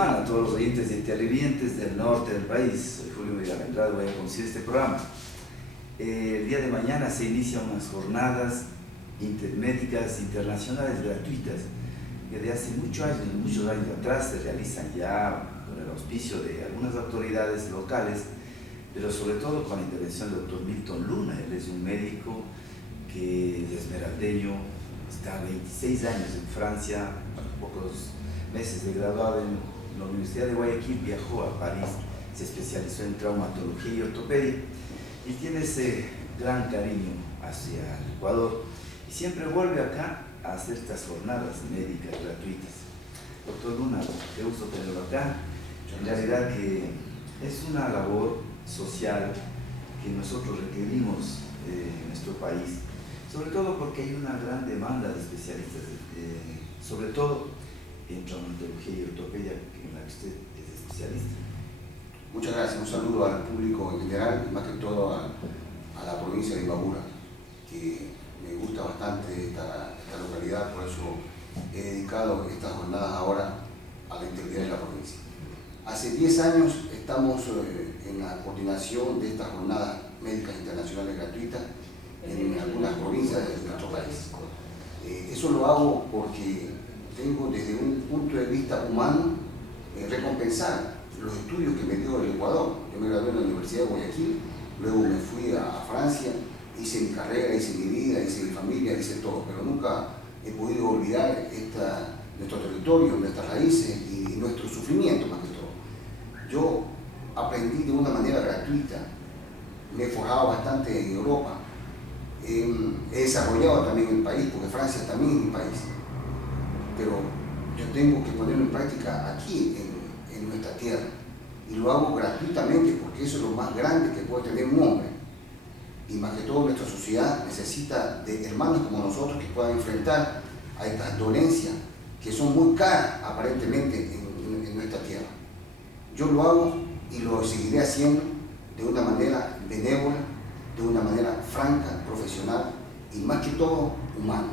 semana a todos los oyentes y televidentes del norte del país. Soy Julio Villavendrado, voy a conducir este programa. El día de mañana se inician unas jornadas intermédicas internacionales gratuitas que de hace muchos años atrás se realizan ya con el auspicio de algunas autoridades locales, pero sobre todo con la intervención del doctor Milton Luna. Él es un médico que es esmeraldeño, está 26 años en Francia, a pocos meses de graduado en la Universidad de Guayaquil, viajó a París, se especializó en traumatología y ortopedia y tiene ese gran cariño hacia el Ecuador y siempre vuelve acá a hacer estas jornadas médicas gratuitas. Doctor Luna, qué gusto tenerlo acá. En realidad que es una labor social que nosotros requerimos en nuestro país, sobre todo porque hay una gran demanda de especialistas, sobre todo en traumatología y ortopedia, en la que usted es especialista. Muchas gracias, un saludo al público en general y más que todo a la provincia de Imbabura, que me gusta bastante esta localidad, por eso he dedicado estas jornadas ahora a la integridad de la provincia. Hace 10 años estamos en la coordinación de estas jornadas médicas internacionales gratuitas en algunas provincias de nuestro país. Eso lo hago porque tengo desde un punto de vista humano recompensar los estudios que me dio el Ecuador. Yo me gradué en la Universidad de Guayaquil, luego me fui a Francia, hice mi carrera, hice mi vida, hice mi familia, hice todo, pero nunca he podido olvidar nuestro territorio, nuestras raíces y nuestro sufrimiento más que todo. Yo aprendí de una manera gratuita, me he forjado bastante en Europa, he desarrollado también el país, porque Francia también es mi país, pero yo tengo que ponerlo en práctica aquí en nuestra tierra y lo hago gratuitamente porque eso es lo más grande que puede tener un hombre y más que todo nuestra sociedad necesita de hermanos como nosotros que puedan enfrentar a estas dolencias que son muy caras aparentemente en nuestra tierra. Yo lo hago y lo seguiré haciendo de una manera benévola, de una manera franca, profesional y más que todo humana.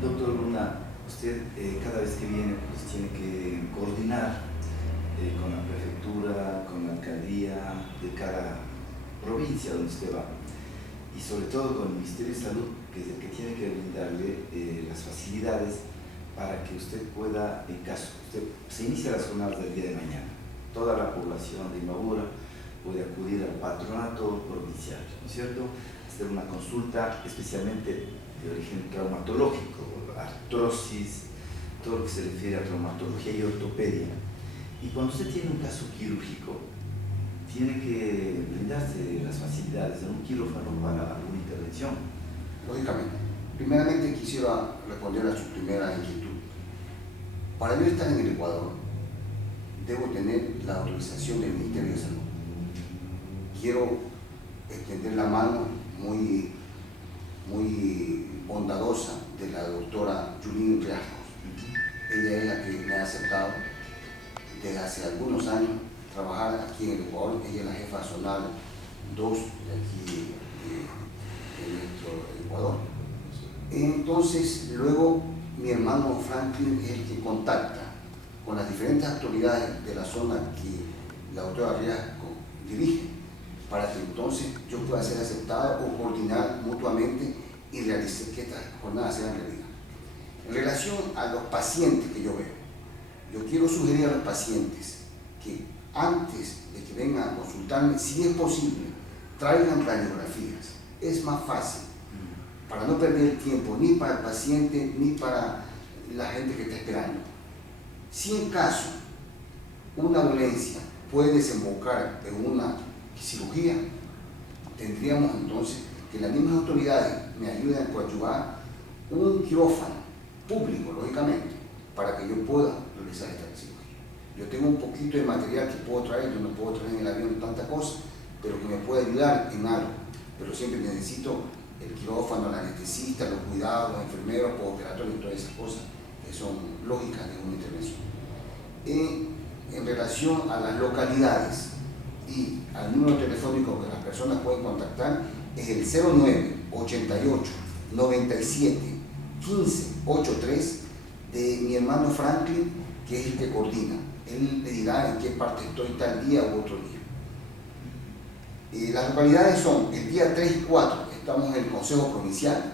Doctor Luna, usted cada vez que viene pues tiene que coordinar con la prefectura, con la alcaldía de cada provincia donde usted va y sobre todo con el Ministerio de Salud, que es el que tiene que brindarle las facilidades para que usted pueda, en caso usted se inicia las jornadas del día de mañana, toda la población de Imbabura puede acudir al patronato provincial, ¿no es cierto?, hacer una consulta especialmente de origen traumatológico, artrosis, todo lo que se refiere a traumatología y ortopedia. Y cuando usted tiene un caso quirúrgico, tiene que brindarse las facilidades de un quirófano para alguna intervención. Lógicamente. Primeramente quisiera responder a su primera inquietud. Para yo estar en el Ecuador, debo tener la autorización del Ministerio de Salud. Quiero extender la mano muy bondadosa de la doctora Julín Riascos. Ella es la que me ha aceptado desde hace algunos años trabajar aquí en el Ecuador. Ella es la jefa zonal 2 de aquí de nuestro Ecuador. Entonces, luego mi hermano Franklin es el que contacta con las diferentes autoridades de la zona que la doctora Riascos dirige, para que entonces yo pueda ser aceptado o coordinar mutuamente y realizar que estas jornadas sean realidad. En relación a los pacientes que yo veo, yo quiero sugerir a los pacientes que antes de que vengan a consultarme, si es posible, traigan radiografías. Es más fácil, para no perder el tiempo ni para el paciente ni para la gente que está esperando. Si en caso una dolencia puede desembocar en una cirugía, tendríamos entonces que las mismas autoridades me ayuden a coadyuvar un quirófano público, lógicamente, para que yo pueda realizar esta cirugía. Yo tengo un poquito de material que puedo traer, yo no puedo traer en el avión tantas cosas, pero que me puede ayudar en algo. Pero siempre necesito el quirófano, el anestesista, los cuidados, los enfermeros, postoperatorios y todas esas cosas que son lógicas de una intervención. En relación a las localidades y al número telefónico que las personas pueden contactar, es el 09 88 97 15 83 de mi hermano Franklin, que es el que coordina. Él me dirá en qué parte estoy tal día u otro día. Las localidades son el día 3 y 4, estamos en el Consejo Provincial,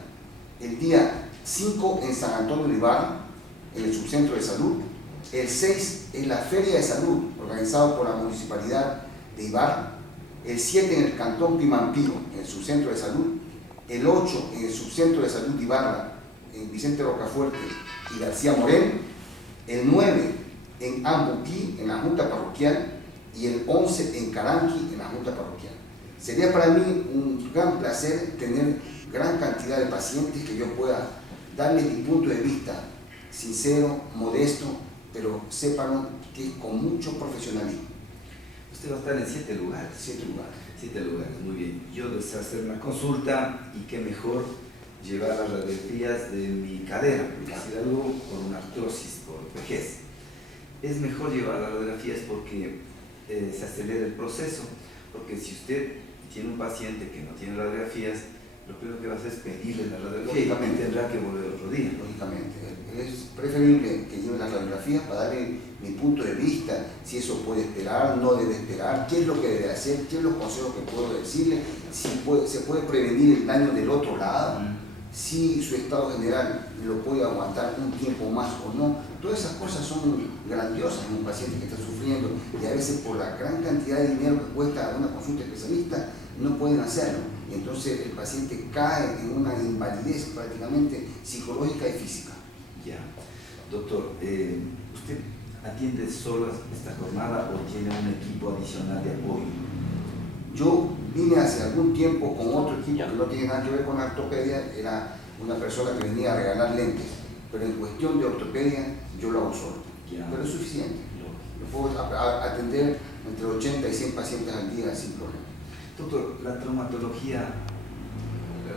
el día 5 en San Antonio de Ibarra, en el Subcentro de Salud, el 6 en la Feria de Salud, organizado por la Municipalidad de Ibarra, el 7 en el Cantón Pimampiro, en el Subcentro de Salud, el 8 en el Subcentro de Salud de Ibarra, en Vicente Rocafuerte y García Moreno, el 9 en Ambuquí, en la Junta Parroquial, y el 11 en Caranqui, en la Junta Parroquial. Sería para mí un gran placer tener gran cantidad de pacientes que yo pueda darles mi punto de vista sincero, modesto, pero sépanlo que es con mucho profesionalismo. Usted va a estar en 7 lugares. 7 lugares. 7 lugares, muy bien. Yo deseo hacer una consulta y qué mejor llevar las radiografías de mi cadera, por decir algo, por una artrosis, por vejez. Es mejor llevar las radiografías porque se acelera el proceso, porque si usted tiene un paciente que no tiene radiografías, lo primero que va a hacer es pedirle la radiografía y tendrá que volver otro día. Lógicamente, es preferible que lleve las radiografías para darle mi punto de vista, si eso puede esperar, no debe esperar, qué es lo que debe hacer, qué es los consejos que puedo decirle, si se puede prevenir el daño del otro lado, si su estado general lo puede aguantar un tiempo más o no. Todas esas cosas son grandiosas en un paciente que está sufriendo y a veces por la gran cantidad de dinero que cuesta una consulta especialista no pueden hacerlo. Y entonces el paciente cae en una invalidez prácticamente psicológica y física. Ya. Doctor, ¿usted atiende solo esta jornada o tiene un equipo adicional de apoyo? Yo vine hace algún tiempo con otro equipo que no tiene nada que ver con la ortopedia, era una persona que venía a regalar lentes, pero en cuestión de ortopedia yo lo hago solo. Pero es suficiente. Yo puedo atender entre 80 y 100 pacientes al día sin problema. Doctor, la traumatología,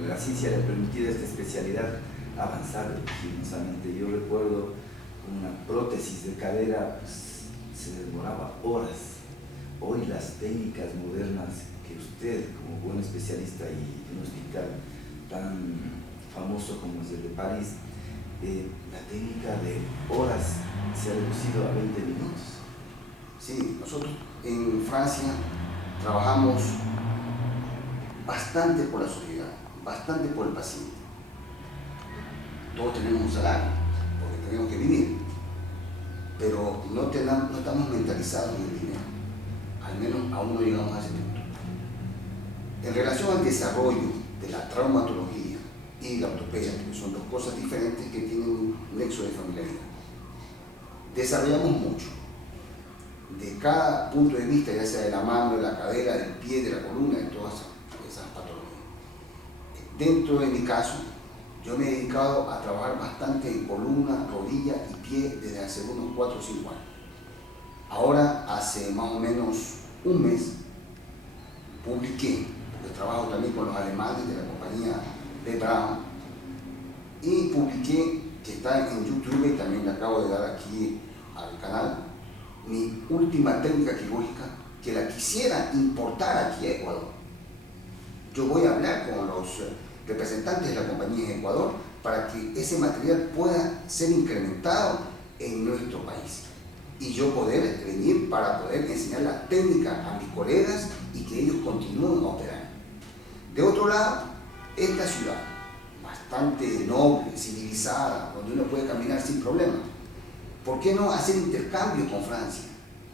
la ciencia le ha permitido a esta especialidad avanzar vertiginosamente. Yo recuerdo una prótesis de cadera, pues, se demoraba horas. Hoy las técnicas modernas que usted, como buen especialista y en un hospital tan famoso como es el de París, la técnica de horas se ha reducido a 20 minutos. Sí, nosotros en Francia trabajamos bastante por la sociedad, bastante por el paciente. Todos tenemos un salario, porque tenemos que vivir, pero no estamos mentalizados en el dinero. Al menos aún no llegamos a ese punto. En relación al desarrollo de la traumatología y la ortopedia, que son dos cosas diferentes que tienen un nexo de familiaridad, desarrollamos mucho. De cada punto de vista, ya sea de la mano, de la cadera, del pie, de la columna, de todas esas patologías. Dentro de mi caso, yo me he dedicado a trabajar bastante en columna, rodilla y pie desde hace unos 4 o 5 años. Ahora, hace más o menos un mes, publiqué, porque trabajo también con los alemanes de la compañía B. Braun, y publiqué, que está en YouTube y también le acabo de dar aquí al canal, mi última técnica quirúrgica, que la quisiera importar aquí a Ecuador. Yo voy a hablar con los representantes de la compañía en Ecuador para que ese material pueda ser incrementado en nuestro país y yo poder venir para poder enseñar la técnica a mis colegas y que ellos continúen operando. De otro lado, esta ciudad, bastante noble, civilizada, donde uno puede caminar sin problema, ¿por qué no hacer intercambio con Francia?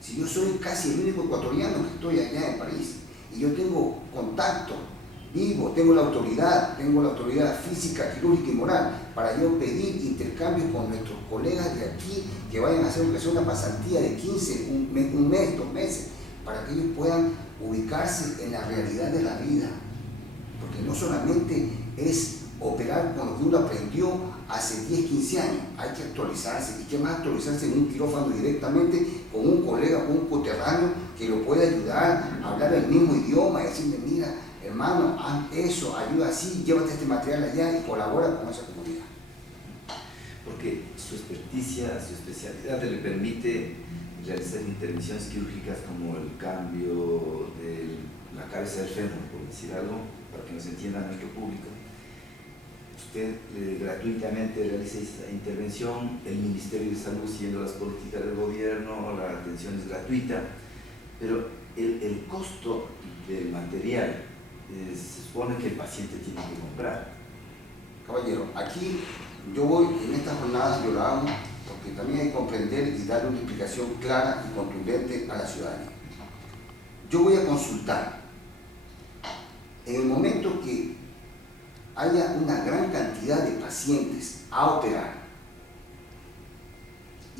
Si yo soy casi el único ecuatoriano que estoy allá en París y yo tengo contacto vivo, tengo la autoridad física, quirúrgica y moral para yo pedir intercambios con nuestros colegas de aquí que vayan a hacer una pasantía de 15, un mes, 2 meses, para que ellos puedan ubicarse en la realidad de la vida. Porque no solamente es operar con lo que uno aprendió hace 10, 15 años, hay que actualizarse. ¿Y qué más actualizarse en un quirófano directamente con un colega, con un coterráneo que lo puede ayudar a hablar el mismo idioma y decirle, mira, hermano, haz eso, ayuda así, llévate este material allá y colabora con esa comunidad? Porque su experticia, su especialidad le permite realizar intervenciones quirúrgicas como el cambio de la cabeza del fémur, por decir algo, para que nos entienda nuestro público. usted gratuitamente realiza esta intervención, el Ministerio de Salud siguiendo las políticas del gobierno, la atención es gratuita, pero el costo del material se supone que el paciente tiene que comprar. Caballero, aquí yo voy, en estas jornadas yo lo hago porque también hay que comprender y darle una explicación clara y contundente a la ciudadanía. Yo voy a consultar. En el momento que haya una gran cantidad de pacientes a operar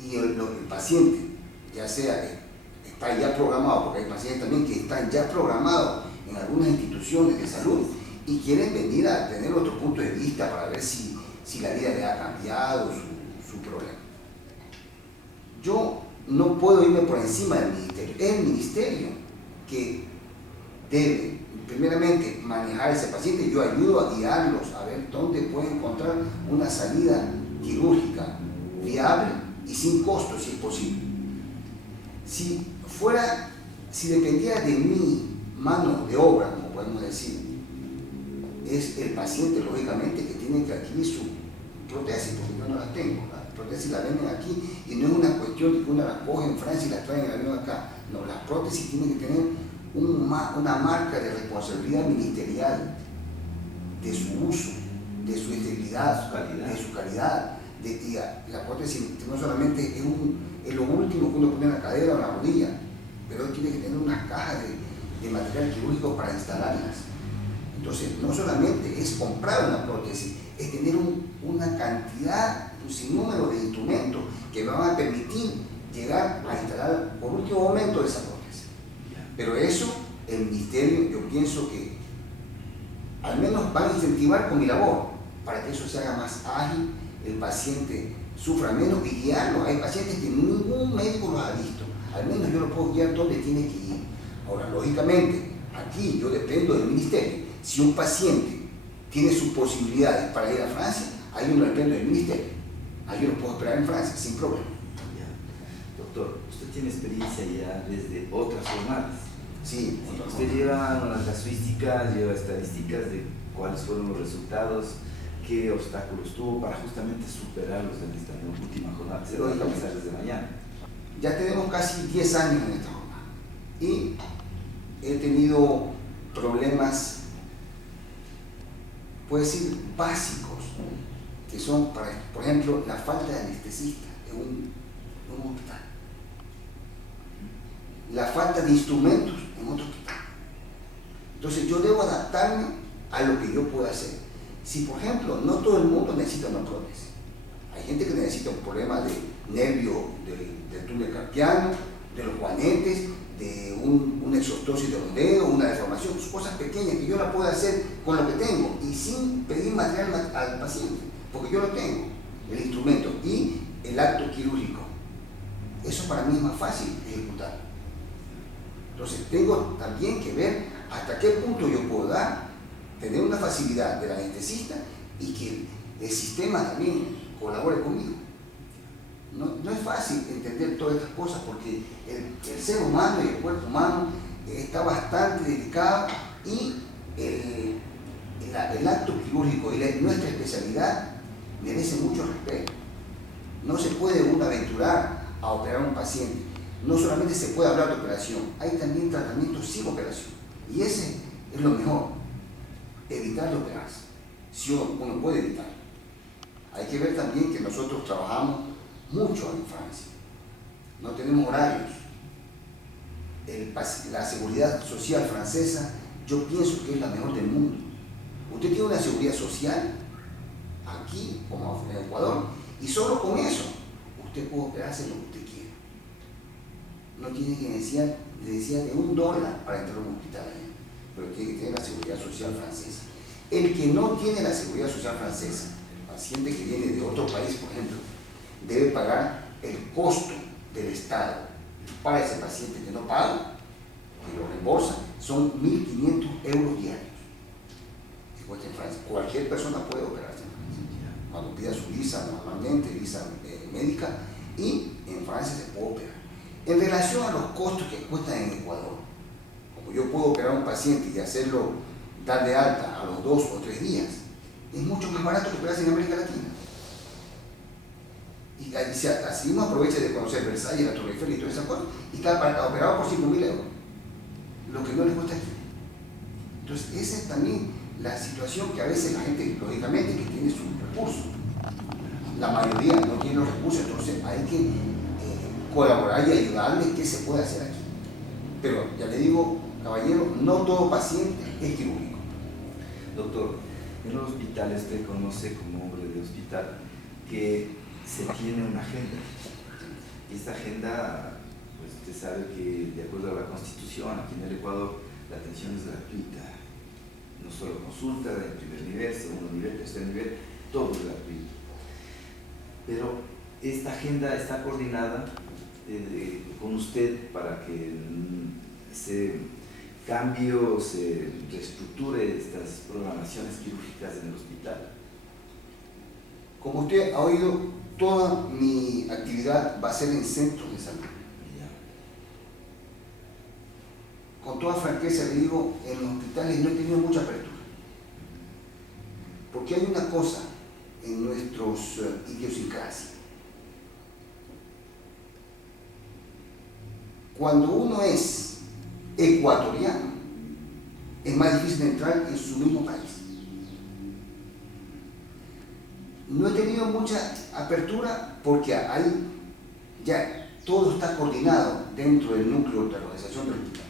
y el paciente, ya sea está ya programado, porque hay pacientes también que están ya programados en algunas instituciones de salud y quieren venir a tener otro punto de vista para ver si la vida le ha cambiado su problema. Yo no puedo irme por encima del ministerio. Es el ministerio que debe, primeramente, manejar a ese paciente. Yo ayudo a guiarlos a ver dónde pueden encontrar una salida quirúrgica viable y sin costo, si es posible. Si dependiera de mi mano de obra, como podemos decir, es el paciente, lógicamente, que tiene que adquirir su prótesis, porque yo no las tengo. Las prótesis las venden aquí y no es una cuestión de que una las coge en Francia y las trae en el avión acá. No, las prótesis tienen que tener una marca de responsabilidad ministerial de su uso, de su esterilidad, de su calidad. La prótesis no solamente es lo último que uno pone en la cadera o en la rodilla, pero tiene que tener unas cajas de material quirúrgico para instalarlas. Entonces, no solamente es comprar una prótesis, es tener una cantidad, un sinnúmero de instrumentos que me van a permitir llegar a instalar por último momento esa prótesis. Pero eso, el ministerio, yo pienso que al menos van a incentivar con mi labor para que eso se haga más ágil, el paciente sufra menos y guiarlo. Hay pacientes que ningún médico los ha visto, al menos yo lo puedo guiar donde tiene que ir. Ahora, lógicamente, aquí yo dependo del ministerio. Si un paciente tiene sus posibilidades para ir a Francia, ahí yo no dependo del ministerio. Ahí yo lo puedo esperar en Francia, sin problema. Ya. Doctor, usted tiene experiencia ya desde otras jornadas. Sí. Usted lleva unas casuísticas, lleva estadísticas de cuáles fueron los resultados, qué obstáculos tuvo para justamente superarlos en esta última jornada. Se lo voy a comenzar desde mañana. Ya tenemos casi 10 años en esta jornada y he tenido problemas, puedo decir, básicos, que son, por ejemplo, la falta de anestesista en un hospital, la falta de instrumentos en otro hospital. Entonces yo debo adaptarme a lo que yo pueda hacer. Si, por ejemplo, no todo el mundo necesita una prótesis, hay gente que necesita un problema de nervio del túnel carpiano, de los juanetes, de una exostosis de los dedos, una deformación, cosas pequeñas que yo la puedo hacer con lo que tengo y sin pedir material al paciente, porque yo lo tengo, el instrumento y el acto quirúrgico. Eso para mí es más fácil ejecutar. Entonces tengo también que ver hasta qué punto yo puedo tener una facilidad del anestesista y que el sistema también colabore conmigo. No es fácil entender todas estas cosas porque el ser humano y el cuerpo humano está bastante delicado y el acto quirúrgico y nuestra especialidad merece mucho respeto. No se puede uno aventurar a operar a un paciente. No solamente se puede hablar de operación, hay también tratamientos sin operación. Y ese es lo mejor, evitar de operarse, si uno puede evitar. Hay que ver también que nosotros trabajamos mucho en Francia. No tenemos horarios. La seguridad social francesa, yo pienso que es la mejor del mundo. Usted tiene una seguridad social aquí, como en Ecuador, y solo con eso usted puede operarse lo que usted quiera. No tiene que necesidad de $1 para entrar a un hospital allá, pero tiene que tener la seguridad social francesa. El que no tiene la seguridad social francesa, el paciente que viene de otro país, por ejemplo, debe pagar el costo del Estado para ese paciente que no paga, que lo reembolsa, son 1.500 euros diarios. Que cuesta en Francia. Cualquier persona puede operarse en Francia. Cuando pida su visa normalmente, visa médica, y en Francia se puede operar. En relación a los costos que cuestan en Ecuador, como yo puedo operar a un paciente y hacerlo dar de alta a los 2 o 3 días, es mucho más barato que operarse en América Latina. Y así uno aprovecha de conocer Versalles, la Torre Eiffel y todas esas cosas, y está operado por 5.000 euros, lo que no les cuesta aquí. Entonces, esa es también la situación que a veces la gente, lógicamente, que tiene sus recursos, la mayoría no tiene los recursos, entonces hay que colaborar y ayudarles qué se puede hacer aquí. Pero ya le digo, caballero, no todo paciente es quirúrgico. Doctor, en los hospitales usted conoce como hombre de hospital que se tiene una agenda. Y esta agenda, pues usted sabe que de acuerdo a la Constitución, aquí en el Ecuador, la atención es gratuita. No solo consulta de primer nivel, segundo nivel, tercer nivel, todo es gratuito. Pero esta agenda está coordinada con usted para que se cambie o se reestructure estas programaciones quirúrgicas en el hospital. Como usted ha oído, toda mi actividad va a ser en centros de salud. Con toda franqueza le digo, en los hospitales no he tenido mucha apertura. Porque hay una cosa en nuestros idiosincrasias. Cuando uno es ecuatoriano, es más difícil entrar en su mismo país. No he tenido mucha apertura porque ahí ya todo está coordinado dentro del núcleo de la organización del hospital.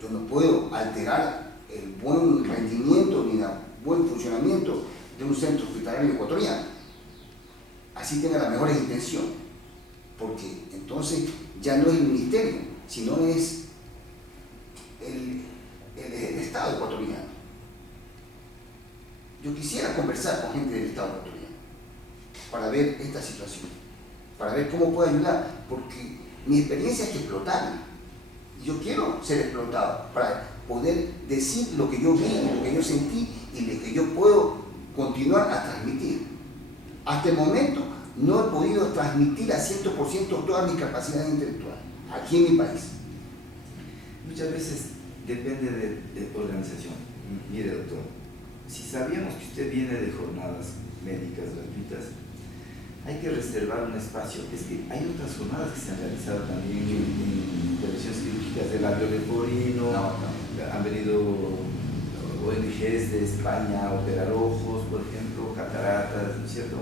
Yo no puedo alterar el buen rendimiento ni el buen funcionamiento de un centro hospitalario ecuatoriano, así tenga las mejores intenciones, porque entonces ya no es el ministerio, sino es el Estado ecuatoriano. Yo quisiera conversar con gente del Estado ecuatoriano para ver esta situación, para ver cómo puedo ayudar, porque mi experiencia es que explotarla. Yo quiero ser explotado para poder decir lo que yo vi, lo que yo sentí y lo que yo puedo continuar a transmitir. Hasta el momento no he podido transmitir a 100% todas mis capacidades intelectuales aquí en mi país. Muchas veces depende de organización. Mire, doctor, si sabíamos que usted viene de jornadas médicas gratuitas, hay que reservar un espacio. Es que hay otras jornadas que se han realizado también en intervenciones quirúrgicas de labio leporino, han venido ONGs de España a operar ojos, por ejemplo, cataratas, ¿no es cierto?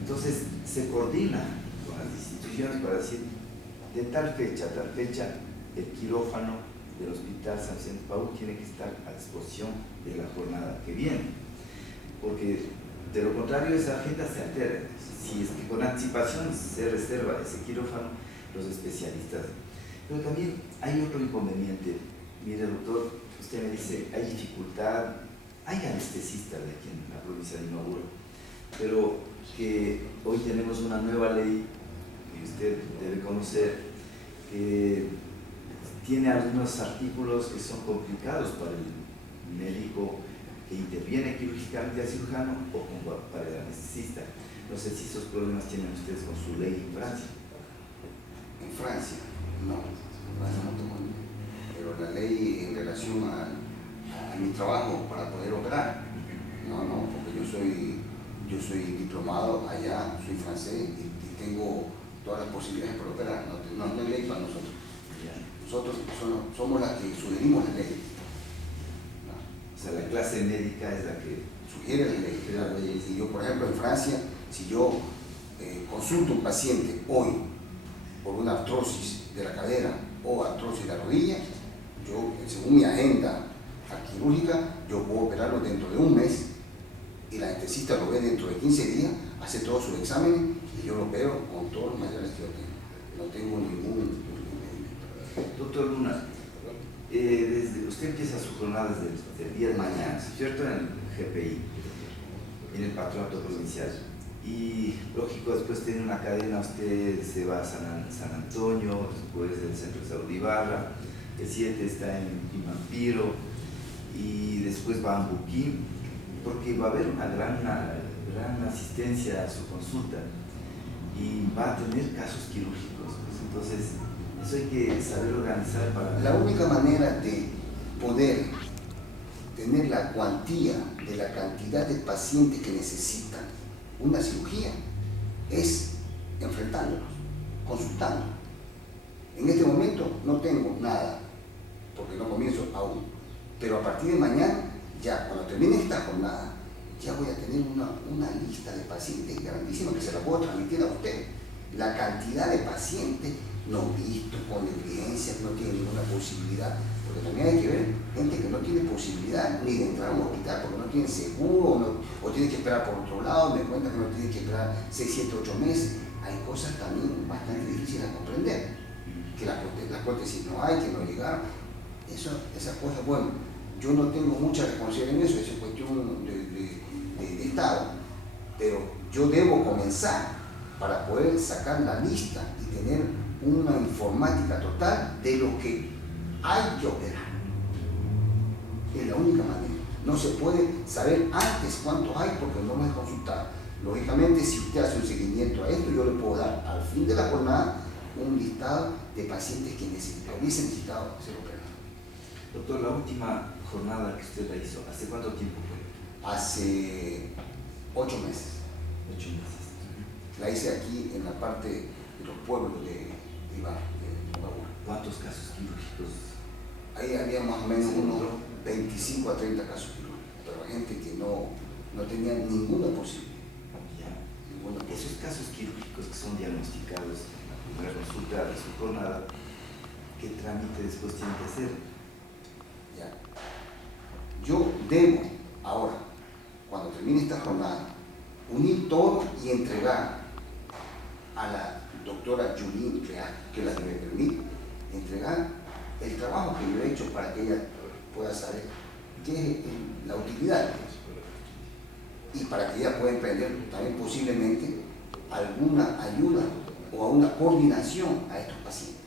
Entonces se coordina con las instituciones para decir, de tal fecha a tal fecha, el quirófano del Hospital San Vicente Paúl tiene que estar a disposición de la jornada que viene, porque de lo contrario esa agenda se altera. Si es que con anticipación se reserva ese quirófano, los especialistas. Pero también hay otro inconveniente. Mire, doctor, usted me dice, hay dificultad, hay anestesistas de aquí en la provincia de Imbabura, pero que hoy tenemos una nueva ley que usted debe conocer, que tiene algunos artículos que son complicados para el médico que interviene quirúrgicamente al cirujano o para el anestesista. No sé si esos problemas tienen ustedes con su ley en Francia. En Francia, no. Pero la ley en relación a mi trabajo para poder operar, no, porque yo soy diplomado allá, soy francés y tengo todas las posibilidades para operar. No hay ley para nosotros. Nosotros somos las que sugerimos la ley. O sea, la clase médica es la que sugiere la ley. Si yo, por ejemplo, en Francia, si yo consulto a un paciente hoy por una artrosis de la cadera o artrosis de la rodilla, yo, según mi agenda quirúrgica, yo puedo operarlo dentro de un mes y la anestesista lo ve dentro de 15 días, hace todos sus exámenes y yo lo opero con todos los materiales que yo tengo. No tengo ningún impedimento. Doctor Luna, usted empieza su jornada desde el día de mañana, ¿cierto? En el GPI, en el Patronato Provincial. Y lógico, después tiene una cadena, usted se va a San Antonio, después del Centro de Salud Ibarra, el 7 está en Pimampiro y después va a Ambuquí, porque va a haber una gran asistencia a su consulta y va a tener casos quirúrgicos. Entonces, eso hay que saber organizar para... La única manera de poder tener la cuantía de la cantidad de pacientes que necesitan una cirugía es enfrentándolos, consultando. En este momento no tengo nada, porque no comienzo aún, pero a partir de mañana, ya cuando termine esta jornada, ya voy a tener una lista de pacientes grandísima que se la puedo transmitir a usted. La cantidad de pacientes no vistos, con negligencia, que no tienen ninguna posibilidad, porque también hay que ver gente que no tiene posibilidad ni de entrar a un hospital porque no tiene seguro o tiene que esperar por otro lado, me cuentan que no tiene que esperar 6, 7, 8 meses. Hay cosas también bastante difíciles de comprender, que las prótesis no hay, que no llegaron, esas cosas, bueno, yo no tengo mucha responsabilidad en eso, es cuestión de Estado, pero yo debo comenzar para poder sacar la lista y tener una informática total de lo que hay que operar. Es la única manera. No se puede saber antes cuántos hay porque no lo he consultado. Lógicamente, si usted hace un seguimiento a esto, yo le puedo dar al fin de la jornada un listado de pacientes que hubiesen necesitado ser operados. Doctor, la última jornada que usted la hizo, ¿hace cuánto tiempo fue? Hace 8 meses. 8 meses. La hice aquí en la parte de los pueblos de Ibarra. ¿Cuántos casos quirúrgicos? Ahí había más o menos unos 25 a 30 casos quirúrgicos, pero gente que no tenía ninguna posibilidad. Esos casos quirúrgicos que son diagnosticados en la primera consulta de su jornada, ¿qué trámite después tienen que hacer? Ya. Yo debo ahora, cuando termine esta jornada, unir todo y entregar a la doctora Julín Real, que la que me permite entregar el trabajo que yo he hecho para que ella pueda saber qué es la utilidad de eso. Y para que ella pueda emprender también posiblemente alguna ayuda o a una coordinación a estos pacientes.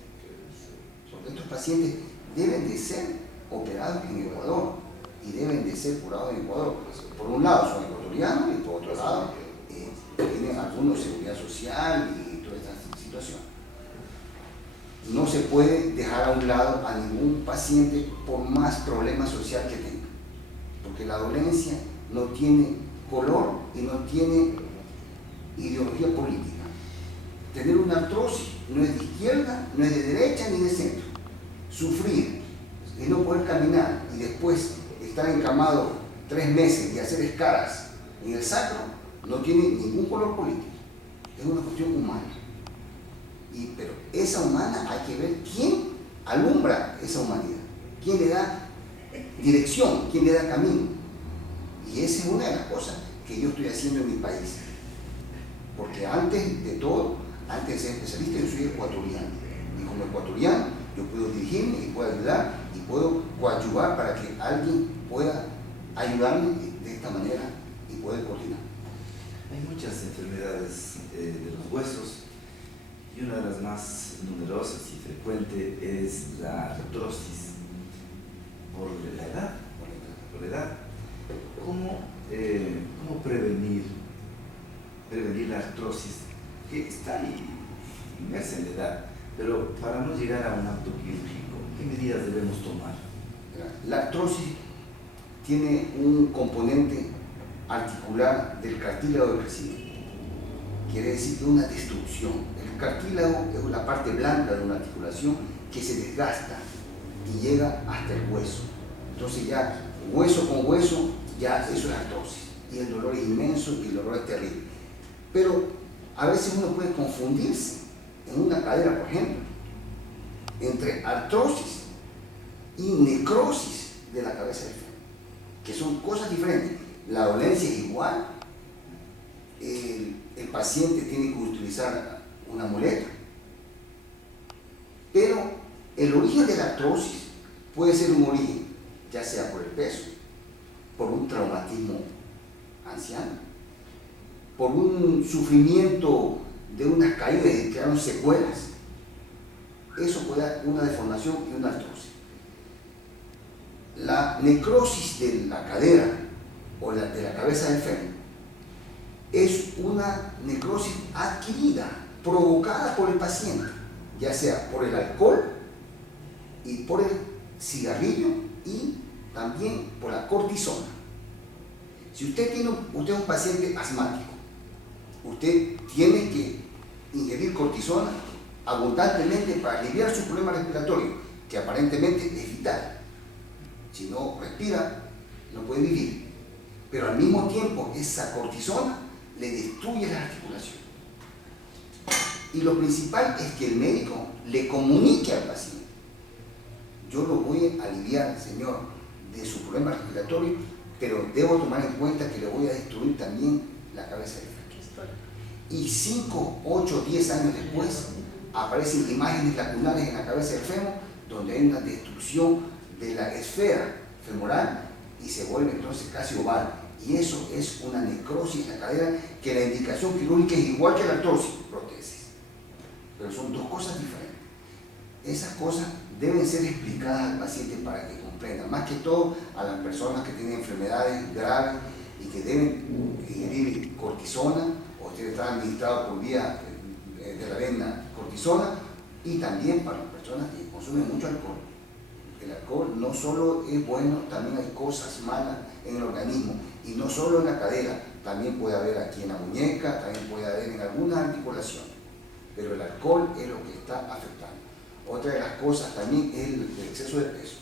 Porque estos pacientes deben de ser operados en Ecuador y deben de ser curados en Ecuador. Por un lado son ecuatorianos y por otro lado tienen algunos seguridad social y toda esta situación. No se puede dejar a un lado a ningún paciente por más problema social que tenga, porque la dolencia no tiene color y no tiene ideología política. Tener una artrosis no es de izquierda, no es de derecha ni de centro. Sufrir y no poder caminar y después estar encamado 3 meses y hacer escaras en el sacro no tiene ningún color político. Es una cuestión humana. Pero esa humana hay que ver quién alumbra esa humanidad, quién le da dirección, quién le da camino. Y esa es una de las cosas que yo estoy haciendo en mi país. Porque antes de todo, antes de ser especialista, yo soy ecuatoriano. Y como ecuatoriano, yo puedo dirigirme y puedo ayudar y puedo coadyuvar para que alguien pueda ayudarme de esta manera y poder coordinar. Hay muchas enfermedades de los huesos y una de las más numerosas y frecuentes es la artrosis por la edad. ¿Cómo prevenir la artrosis que está ahí inmersa en la edad? Pero para no llegar a un acto quirúrgico, ¿qué medidas debemos tomar? La artrosis tiene un componente articular del cartílago de crecimiento. Quiere decir que es una destrucción. El cartílago es la parte blanca de una articulación que se desgasta y llega hasta el hueso. Entonces ya hueso con hueso, ya eso es artrosis. Y el dolor es inmenso y el dolor es terrible. Pero a veces uno puede confundirse en una cadera, por ejemplo, entre artrosis y necrosis de la cabeza del fémur, que son cosas diferentes. La dolencia es igual, el paciente tiene que utilizar una muleta, pero el origen de la artrosis puede ser un origen, ya sea por el peso, por un traumatismo anciano, por un sufrimiento de unas caídas y quedaron secuelas. Eso puede dar una deformación y una artrosis. La necrosis de la cadera o de la cabeza del fémur es una necrosis adquirida, provocada por el paciente, ya sea por el alcohol y por el cigarrillo y también por la cortisona. Si usted es un paciente asmático, usted tiene que ingerir cortisona abundantemente para aliviar su problema respiratorio, que aparentemente es vital. Si no respira, no puede vivir. Pero al mismo tiempo, esa cortisona le destruye las articulaciones. Y lo principal es que el médico le comunique al paciente: yo lo voy a aliviar, señor, de su problema respiratorio, pero debo tomar en cuenta que le voy a destruir también la cabeza del fémur. Y 5, 8, 10 años después aparecen imágenes lacunares en la cabeza del fémur donde hay una destrucción de la esfera femoral y se vuelve entonces casi oval. Y eso es una necrosis en la cadera, que la indicación quirúrgica es igual que la artrosis, prótesis. Pero son dos cosas diferentes. Esas cosas deben ser explicadas al paciente para que comprenda, más que todo a las personas que tienen enfermedades graves y que deben ingerir cortisona, o debe estar administrado por vía de la vena cortisona, y también para las personas que consumen mucho alcohol. El alcohol no solo es bueno, también hay cosas malas en el organismo, y no solo en la cadera, también puede haber aquí en la muñeca, también puede haber en algunas articulaciones, pero el alcohol es lo que está afectando. Otra de las cosas también es el exceso de peso.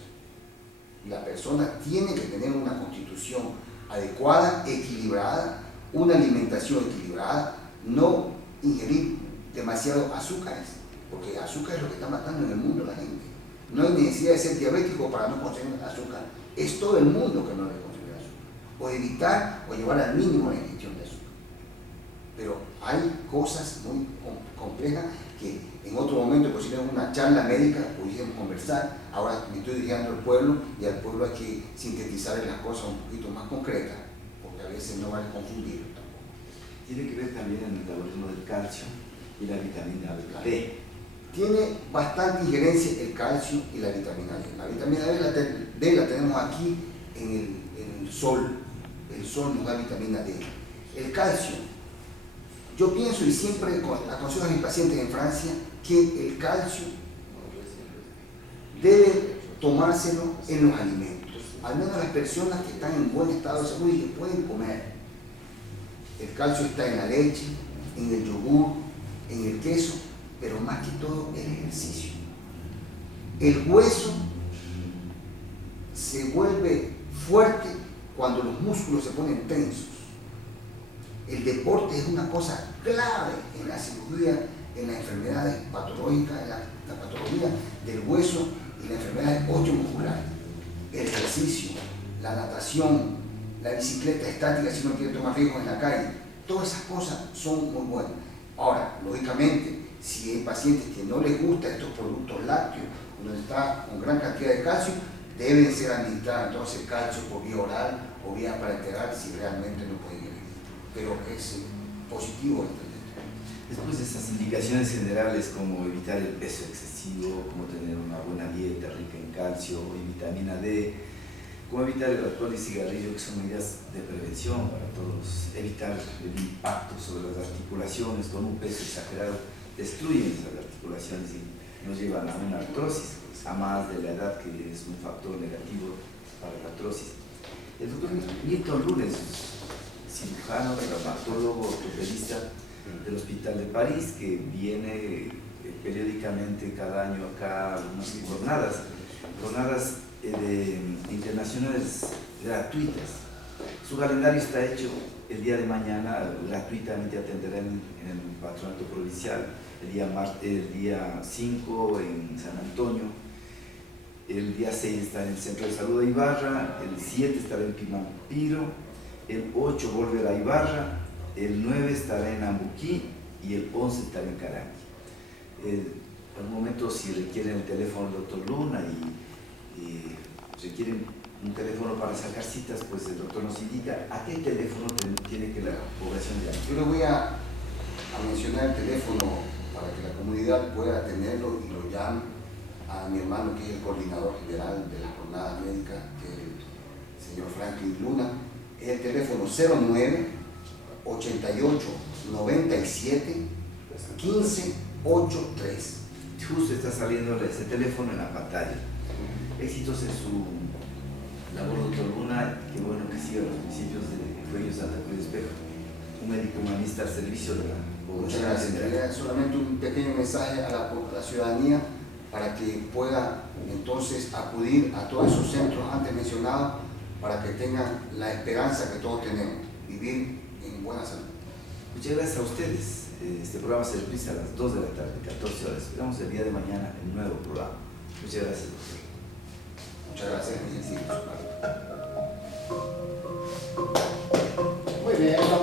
La persona tiene que tener una constitución adecuada, equilibrada, una alimentación equilibrada, no ingerir demasiado azúcares, porque el azúcar es lo que está matando en el mundo a la gente. No hay necesidad de ser diabético para no consumir azúcar, es todo el mundo que no debe consumir azúcar, o evitar o llevar al mínimo la ingestión de azúcar. Pero hay cosas muy complejas que en otro momento, pues si tenemos una charla médica, pudiésemos conversar. Ahora me estoy dirigiendo al pueblo, y al pueblo hay que sintetizar las cosas un poquito más concretas, porque a veces no vale confundirlo tampoco. Tiene que ver también en el metabolismo del calcio y la vitamina D. Tiene bastante injerencia el calcio y la vitamina D. La vitamina D la tenemos aquí en el sol. El sol nos da vitamina D. El calcio, yo pienso y siempre aconsejo a mis pacientes en Francia que el calcio debe tomárselo en los alimentos. Al menos las personas que están en buen estado de salud y que pueden comer. El calcio está en la leche, en el yogur, en el queso, pero más que todo el ejercicio. El hueso se vuelve fuerte cuando los músculos se ponen tensos. El deporte es una cosa clave en la cirugía, en las enfermedades patológicas, en la patología del hueso y las enfermedades osteomusculares. El ejercicio, la natación, la bicicleta estática si uno quiere tomar riesgos en la calle, todas esas cosas son muy buenas. Ahora, lógicamente, si hay pacientes que no les gustan estos productos lácteos, donde está con gran cantidad de calcio, deben ser administrados entonces el calcio por vía oral o vía parenteral si realmente no pueden ir. Pero es positivo este. Después de estas indicaciones generales como evitar el peso excesivo, como tener una buena dieta rica en calcio y vitamina D, como evitar el alcohol y cigarrillo, que son medidas de prevención para todos, evitar el impacto sobre las articulaciones, con un peso exagerado destruyen esas articulaciones y nos llevan a una artrosis, a más de la edad, que es un factor negativo para la artrosis. El doctor Milton Lunes, cirujano, traumatólogo, ortopedista del Hospital de París, que viene periódicamente cada año acá a unas jornadas internacionales gratuitas. Su calendario está hecho. El día de mañana gratuitamente atenderá en el patronato provincial, el día 5 en San Antonio, el día 6 estará en el Centro de Salud de Ibarra, el 7 estará en Pimampiro, el 8 volverá a Ibarra, el 9 estará en Ambuquí y el 11 estará en Caranqui. Por un momento, si requieren el teléfono del doctor Luna y requieren un teléfono para sacar citas, pues el doctor nos indica a qué teléfono tiene que la población llamar. Yo le voy a mencionar el teléfono para que la comunidad pueda tenerlo y lo llame a mi hermano, que es el coordinador general de la jornada médica, que es el señor Franklin Luna. Es el teléfono 09 88 97 15 83. Justo está saliendo ese teléfono en la pantalla. Éxitos en labor, doctor Luna. Qué bueno que siga los principios de Fuegos Santa Cruz de Espejo. Un médico humanista al servicio de la Muchas población gracias. general. Quería solamente un pequeño mensaje a la ciudadanía para que pueda entonces acudir a todos esos centros antes mencionados para que tengan la esperanza que todos tenemos, vivir en buena salud. Muchas gracias a ustedes. Este programa se repite a las 2 de la tarde, 14 horas. Esperamos el día de mañana un nuevo programa. Muchas gracias, doctor. Muchas gracias, mi Muy bien.